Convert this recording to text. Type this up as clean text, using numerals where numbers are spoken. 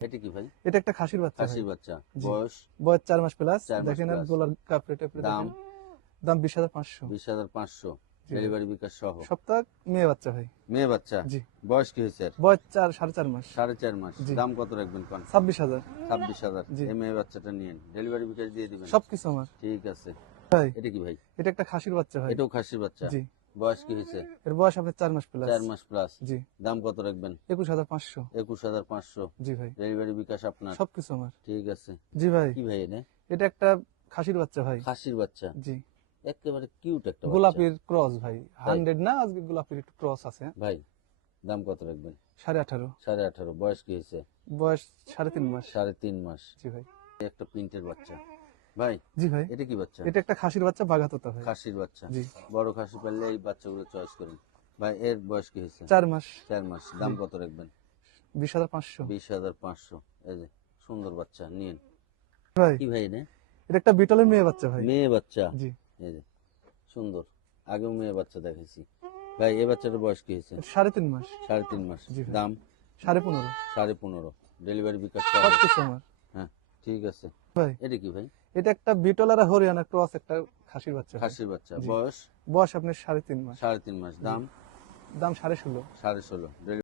এটা কি ভাই? এটা একটা খাসির বাচ্চা ভাই। খাসির বাচ্চা। জি। বয়স বয়স 4 মাস প্লাস। 4 মাস দেখেন আর প্লাস। গোলার কাপড়ে টাপড়ে দাম দেখেন। দাম 20,500। 20,500 জি ভাই। ডেলিভারি বিকাশ সহ। সপ্তাহ মেয়ে বাচ্চা ভাই। মেয়ে বাচ্চা। জি। বয়স কি হয়েছে এর? বয়স 4.5 মাস। 4.5 মাস। জি। দাম কত রাখবেন কোন? 26,000। 26,000। জি। এই মেয়ে বাচ্চাটা নিয়েন, ডেলিভারি বিকাশ দিয়ে দিবেন। সবকিছু আমার ঠিক আছে। ভাই। এটা কি ভাই? এটা একটা খাসির বাচ্চা ভাই। এটাও খাসির বাচ্চা। জি। বয়স কি হয়েছে? এর বয়স আপনার 4 মাস প্লাস। 4 মাস প্লাস। জি। দাম কত রাখবেন? 21,500। 21,500। জি ভাই। ডেলিভারি বিকাশ আপনার। সবকিছু আমার। ঠিক আছে। জি ভাই। কি ভাই এনে? এটা একটা খাসির বাচ্চা ভাই। খাসির বাচ্চা। জি। একেবারে কিউট একটা বাচ্চা। গোলাপির ক্রস ভাই। তাই? 100 না, আজকে গোলাপির একটু ক্রস আছে। ভাই দাম কত রাখবেন? 18.5। 18.5। বয়স কি হয়েছে? বয়স 3.5 মাস। 3.5 মাস। জি ভাই। একটা প্রিন্টের বাচ্চা। ভাই জি ভাই। এটা কি বাচ্চা? এটা একটা খাসির বাচ্চা বাঘাতোতা ভাই। খাসির বাচ্চা। জি। বড় খাসি পারলে এই বাচ্চাগুলো চয়েস করুন। ভাই এর বয়স কি হয়েছে? 4 মাস। 4 মাস। দাম জি। কত রাখবেন? 20,500। 20,500। এই যে সুন্দর বাচ্চা নিন। ভাই কি ভাই এনে? এটা একটা বিটলের মেয়ে বাচ্চা ভাই। মেয়ে বাচ্চা। জি। এই যে সুন্দর। আগেও মেয়ে বাচ্চা দেখেছি। ভাই এই বাচ্চাটার বয়স কি হয়েছে? 3.5 মাস। 3.5 মাস। জি ভাই। দাম 15.5। 15.5। ডেলিভারি বিকাশ সহ। সবকিছু আমার হ্যাঁ ঠিক আছে। ভাই। এটা কি ভাই? এটা একটা বিটল আর হরিয়ানা ক্রস একটা খাসির বাচ্চা ভাই। খাসির বাচ্চা। জি। বয়স বয়স আপনার 3.5 মাস। 3.5 মাস। দাম দাম 16.5। 16.5।